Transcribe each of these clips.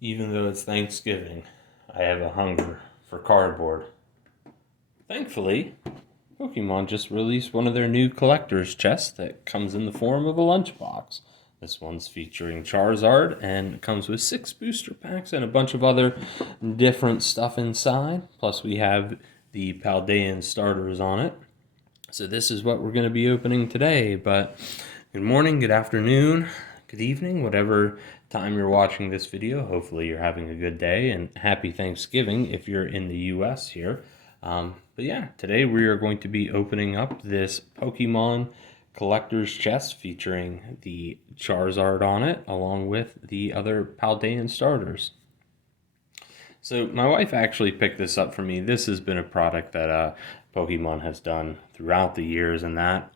Even though it's Thanksgiving, I have a hunger for cardboard. Thankfully, Pokemon just released one of their new collector's chests that comes in the form of a lunchbox. This one's featuring Charizard and comes with 6 booster packs and a bunch of other different stuff inside. Plus, we have the Paldean starters on it. So, this is what we're going to be opening today. But good morning, good afternoon, good evening, whatever time you're watching this video. Hopefully, you're having a good day, and happy Thanksgiving if you're in the US here. But yeah, today we are going to be opening up this Pokemon collector's chest featuring the Charizard on it, along with the other Paldean starters. So my wife actually picked this up for me. This has been a product that Pokemon has done throughout the years, and that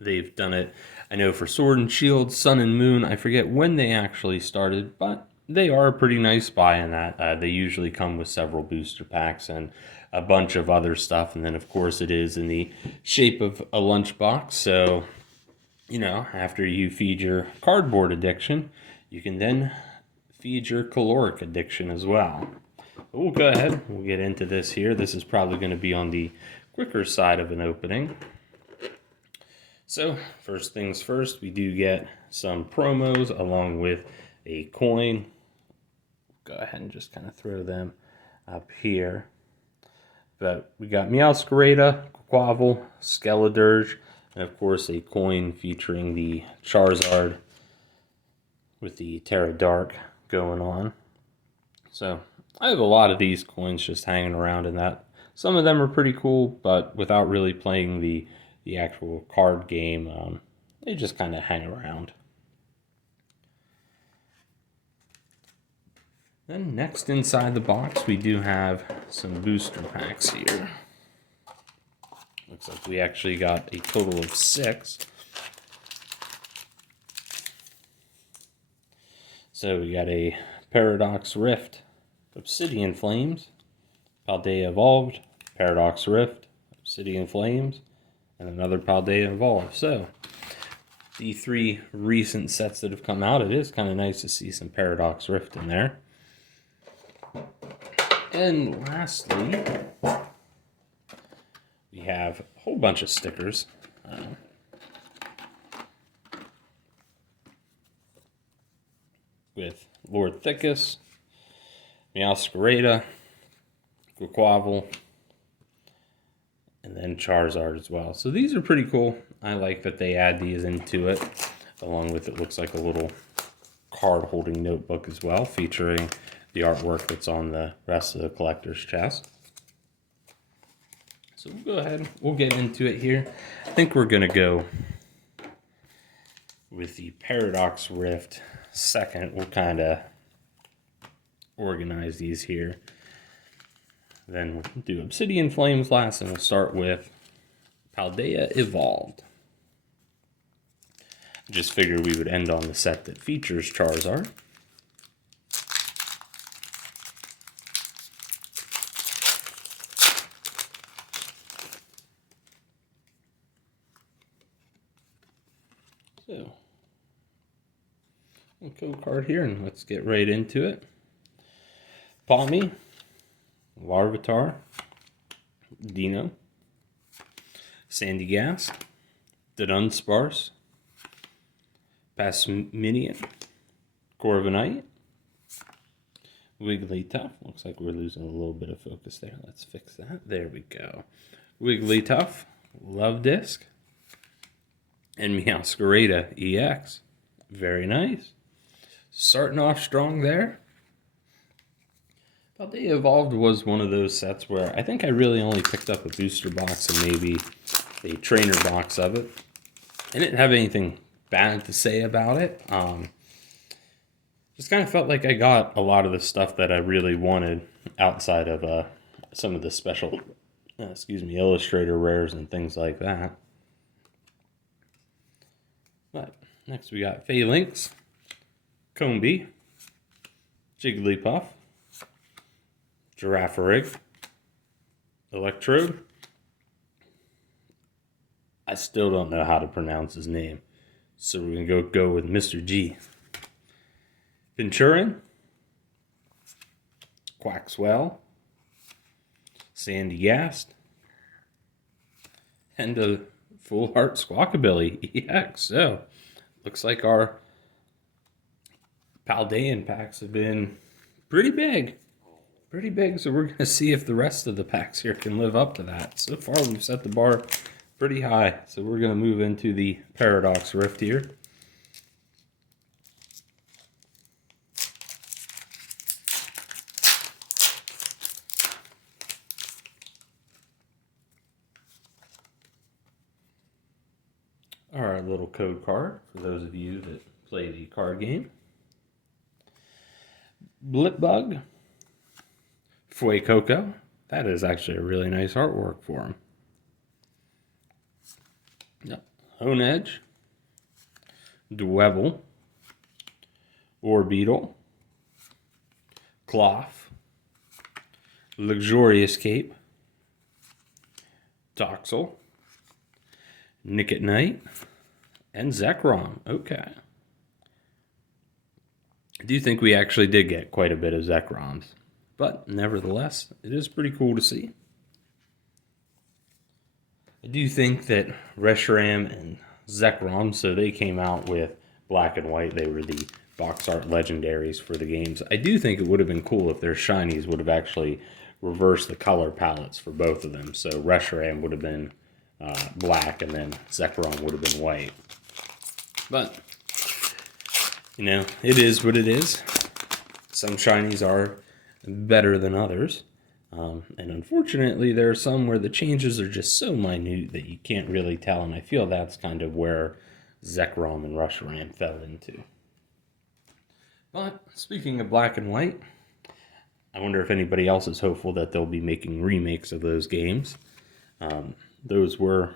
they've done it, I know, for Sword and Shield, Sun and Moon. I forget when they actually started, but they are a pretty nice buy in that. They usually come with several booster packs and a bunch of other stuff. And then, of course, it is in the shape of a lunchbox. So, you know, after you feed your cardboard addiction, you can then feed your caloric addiction as well. But we'll go ahead. We'll get into this here. This is probably going to be on the quicker side of an opening. So, first things first, we do get some promos along with a coin. Go ahead and just kind of throw them up here. But we got Meowscarada, Quavel, Skeledirge, and of course a coin featuring the Charizard with the Terra Dark going on. So, I have a lot of these coins just hanging around in that. Some of them are pretty cool, but without really playing the actual card game, they just kind of hang around. Then next inside the box, we do have some booster packs here. Looks like we actually got a total of 6. So we got a Paradox Rift, Obsidian Flames, Paldea Evolved, Paradox Rift, Obsidian Flames, and another Paldea Evolved. So, the 3 recent sets that have come out, it is kind of nice to see some Paradox Rift in there. And lastly, we have a whole bunch of stickers. With Lord Thickus, Meowscarada, Quavel, and then Charizard as well. So these are pretty cool. I like that they add these into it, along with it looks like a little card holding notebook as well, featuring the artwork that's on the rest of the collector's chest. So we'll go ahead, we'll get into it here. I think we're gonna go with the Paradox Rift second. We'll kind of organize these here. Then we'll do Obsidian Flames last, and we'll start with Paldea Evolved. Just figured we would end on the set that features Charizard. So, a code card here, and let's get right into it. Palmy, Larvitar, Dino, Sandygast, Dunsparce, Passminian, Corviknight, Wigglytuff. Looks like we're losing a little bit of focus there. Let's fix that. There we go. Wigglytuff, Love Disc, and Meowscarada EX. Very nice. Starting off strong there. Paldea Evolved was one of those sets where I think I really only picked up a booster box and maybe a trainer box of it. I didn't have anything bad to say about it. Just kind of felt like I got a lot of the stuff that I really wanted outside of some of the special, illustrator rares and things like that. But next we got Phalanx, Combee, Jigglypuff, Girafarig, Electrode. I still don't know how to pronounce his name, so we're going to go with Mr. G. Venturin, Quaxwell, Sandy Gast, and a Full Art Squawkabilly EX. So, looks like our Paldean packs have been pretty big. Pretty big, so we're going to see if the rest of the packs here can live up to that. So far, we've set the bar pretty high. So we're going to move into the Paradox Rift here. Our little code card for those of you that play the card game. Blipbug. Fuecoco. That is actually a really nice artwork for him. Yep. Honedge. Dwebble. Orbeetle. Cloth. Luxurious Cape. Toxel. Nick at Night. And Zekrom. Okay. I do think we actually did get quite a bit of Zekroms. But nevertheless, it is pretty cool to see. I do think that Reshiram and Zekrom, so they came out with black and white. They were the box art legendaries for the games. I do think it would have been cool if their shinies would have actually reversed the color palettes for both of them. So Reshiram would have been black and then Zekrom would have been white. But, you know, it is what it is. Some shinies are better than others. And unfortunately, there are some where the changes are just so minute that you can't really tell. And I feel that's kind of where Zekrom and Reshiram fell into. But speaking of black and white, I wonder if anybody else is hopeful that they'll be making remakes of those games. Those were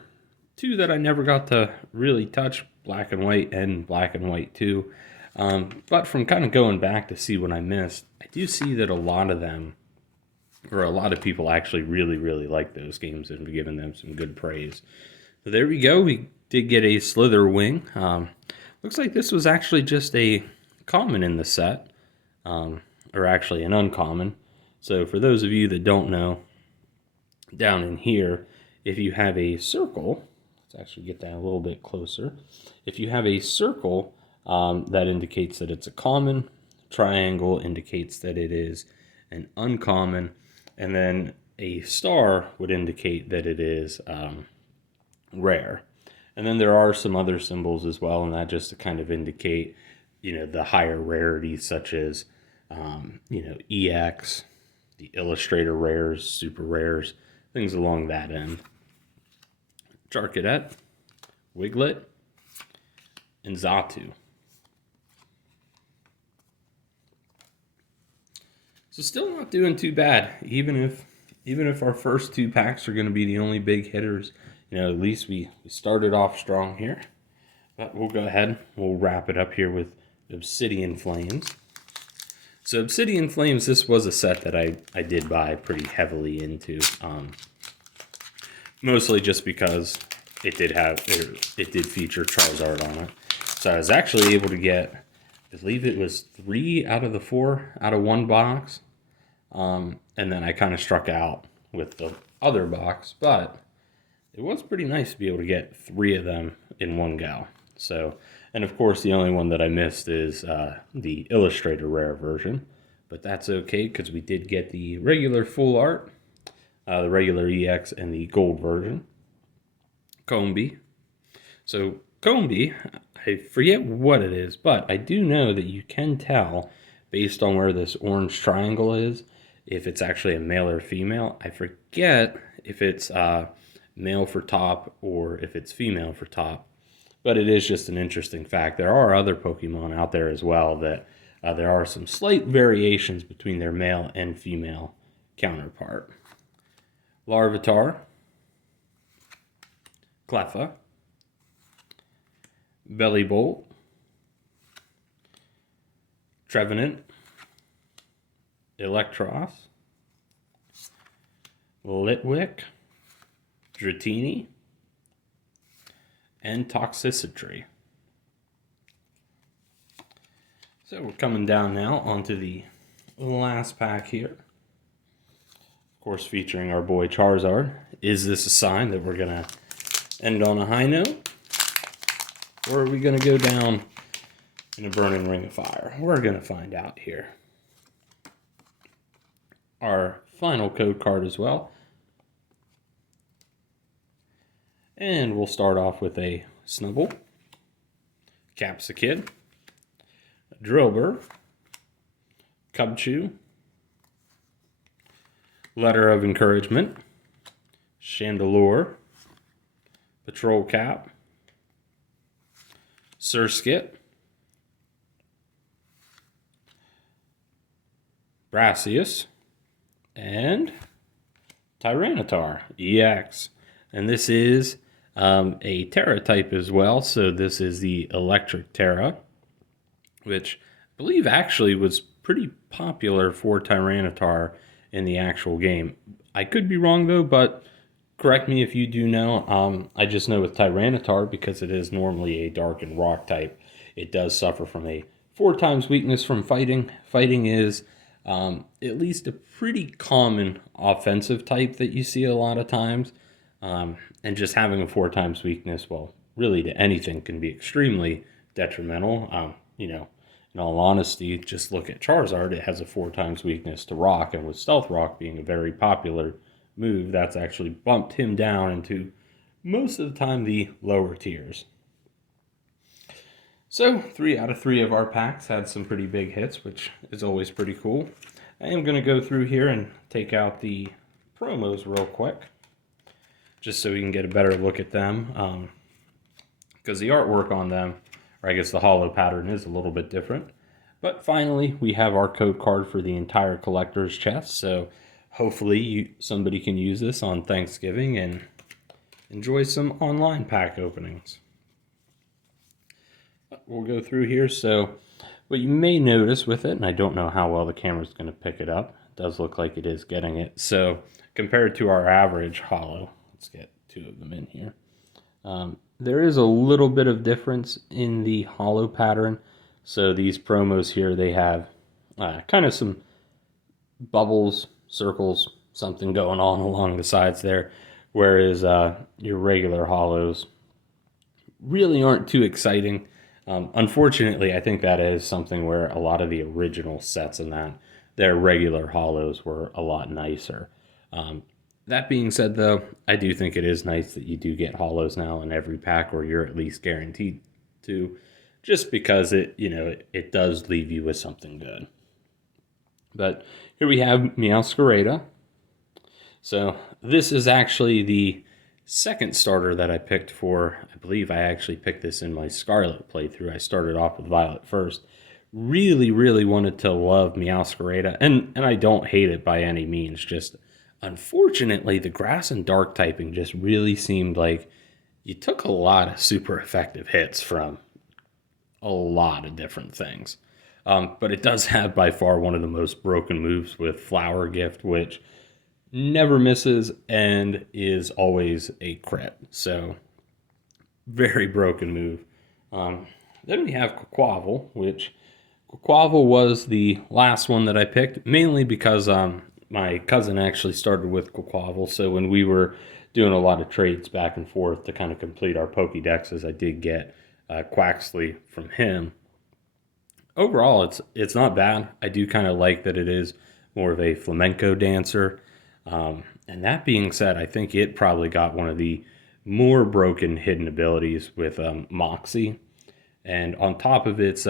two that I never got to really touch, Black and White and Black and White 2. But from kind of going back to see what I missed, I do see that a lot of them, or a lot of people actually really like those games and have given them some good praise. So there we go. We did get a Slither Wing. Looks like this was actually just a common in the set, or actually an uncommon. So for those of you that don't know, down in here, if you have a circle, let's actually get that a little bit closer. If you have a circle, that indicates that it's a common. Triangle indicates that it is an uncommon. And then a star would indicate that it is rare. And then there are some other symbols as well, and that just to kind of indicate, you know, the higher rarities, such as, you know, EX, the Illustrator rares, super rares, things along that end. Charcadet, Wiglet, and Xatu. So still not doing too bad, even if our first two packs are going to be the only big hitters. You know, at least we started off strong here. But we'll go ahead, we'll wrap it up here with Obsidian Flames. So Obsidian Flames, this was a set that I did buy pretty heavily into. Mostly just because it did feature Charizard on it. So I was actually able to get, I believe it was 3 out of the 4 out of one box. And then I kind of struck out with the other box, but it was pretty nice to be able to get 3 of them in one go. So, and of course the only one that I missed is the Illustrator rare version, but that's okay because we did get the regular full art, the regular EX, and the gold version. Combee. So Combee, I forget what it is, but I do know that you can tell based on where this orange triangle is if it's actually a male or female. I forget if it's male for top or if it's female for top, but it is just an interesting fact. There are other Pokemon out there as well that there are some slight variations between their male and female counterpart. Larvitar, Cleffa, Bellibolt, Trevenant, Electros, Litwick, Dratini, and Toxicity. So we're coming down now onto the last pack here. Of course, featuring our boy Charizard. Is this a sign that we're going to end on a high note? Or are we going to go down in a burning ring of fire? We're going to find out here. Our final code card as well. And we'll start off with a Snubble, Capsakid, a Drillbur, Cubchoo, Letter of Encouragement, Chandelure, Patrol Cap, Surskit, Brassius, and Tyranitar EX. And this is a Terra type as well, so this is the Electric Terra, which I believe actually was pretty popular for Tyranitar in the actual game. I could be wrong though, but correct me if you do know. I just know with Tyranitar, because it is normally a dark and rock type, it does suffer from a 4 times weakness from fighting. Fighting is at least a pretty common offensive type that you see a lot of times. And just having a 4 times weakness, well, really to anything can be extremely detrimental. In all honesty, just look at Charizard. It has a 4 times weakness to rock, and with Stealth Rock being a very popular move, that's actually bumped him down into most of the time the lower tiers. So 3 out of 3 of our packs had some pretty big hits, which is always pretty cool. I am going to go through here and take out the promos real quick, just so we can get a better look at them, because the artwork on them, or I guess the holo pattern, is a little bit different. But finally, we have our code card for the entire collector's chest, so hopefully somebody can use this on Thanksgiving and enjoy some online pack openings. We'll go through here. So what you may notice with it, and I don't know how well the camera's going to pick it up, it does look like it is getting it. So compared to our average holo, let's get 2 of them in here. There is a little bit of difference in the holo pattern. So these promos here, they have kind of some bubbles, circles, something going on along the sides there. Whereas your regular holos really aren't too exciting. Unfortunately, I think that is something where a lot of the original sets in that, their regular holos were a lot nicer. That being said, though, I do think it is nice that you do get holos now in every pack, or you're at least guaranteed to, just because it does leave you with something good. But here we have Meowscarada. So this is actually the second starter that I picked for. I believe I actually picked this in my Scarlet playthrough. I started off with Violet first. Really, really wanted to love Meowscarada, and I don't hate it by any means, just unfortunately, the grass and dark typing just really seemed like you took a lot of super effective hits from a lot of different things. But it does have by far one of the most broken moves with Flower Gift, which never misses and is always a crit. So, very broken move. Then we have Quaquaval, which Quaquaval was the last one that I picked, mainly because my cousin actually started with Quaquaval, so when we were doing a lot of trades back and forth to kind of complete our Pokédexes, I did get Quaxley from him. Overall, it's not bad. I do kind of like that it is more of a flamenco dancer. And that being said, I think it probably got one of the more broken hidden abilities with Moxie. And on top of its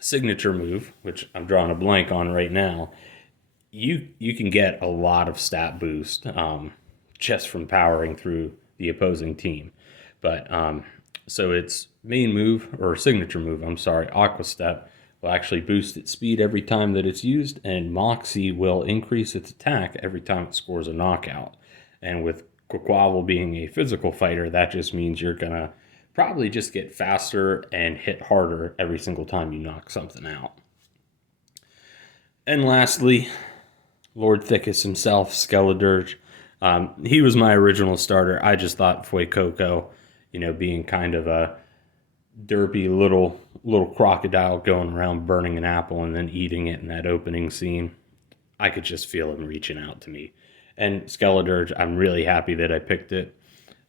signature move, which I'm drawing a blank on right now, you can get a lot of stat boost just from powering through the opposing team. But so its main move, or signature move, Aqua Step, will actually boost its speed every time that it's used, and Moxie will increase its attack every time it scores a knockout. And with Quaquaval being a physical fighter, that just means you're gonna probably just get faster and hit harder every single time you knock something out. And lastly, Lord Thickus himself, Skeledirge. He was my original starter. I just thought Fuecoco, being kind of a derpy little crocodile going around burning an apple and then eating it in that opening scene, I could just feel him reaching out to me. And Skeledirge, I'm really happy that I picked it.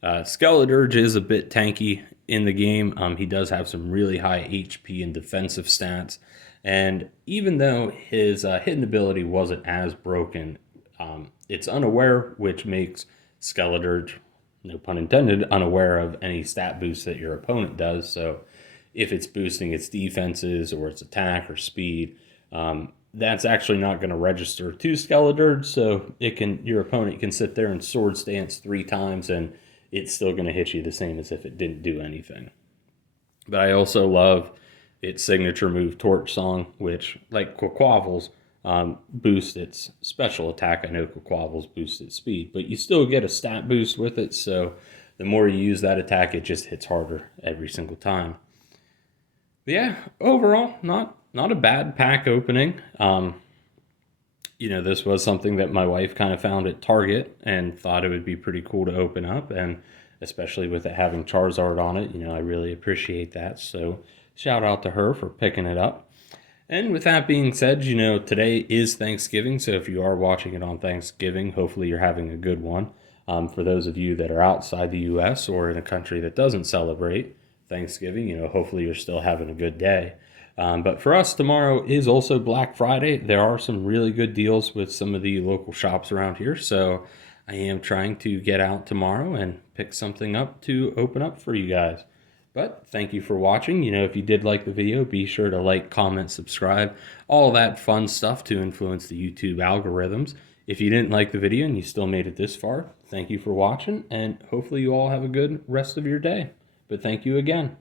Skeledirge is a bit tanky in the game. He does have some really high HP and defensive stats. And even though his hidden ability wasn't as broken, it's unaware, which makes Skeledirge, no pun intended, unaware of any stat boost that your opponent does. So if it's boosting its defenses or its attack or speed, that's actually not going to register to Skeledirge. So your opponent can sit there and sword stance 3 times and it's still going to hit you the same as if it didn't do anything. But I also love its signature move, Torch Song, which, like Quaquaval's, boosts its special attack. I know Quaquaval's boosts its speed, but you still get a stat boost with it, so the more you use that attack, it just hits harder every single time. But yeah, overall, not a bad pack opening. This was something that my wife kind of found at Target and thought it would be pretty cool to open up, and especially with it having Charizard on it, I really appreciate that. So shout out to her for picking it up. And with that being said, today is Thanksgiving, so if you are watching it on Thanksgiving, hopefully you're having a good one. For those of you that are outside the U.S. or in a country that doesn't celebrate Thanksgiving, hopefully you're still having a good day. But for us, tomorrow is also Black Friday. There are some really good deals with some of the local shops around here, so I am trying to get out tomorrow and pick something up to open up for you guys. But thank you for watching. If you did like the video, be sure to like, comment, subscribe, all that fun stuff to influence the YouTube algorithms. If you didn't like the video and you still made it this far, thank you for watching, and hopefully you all have a good rest of your day. But thank you again.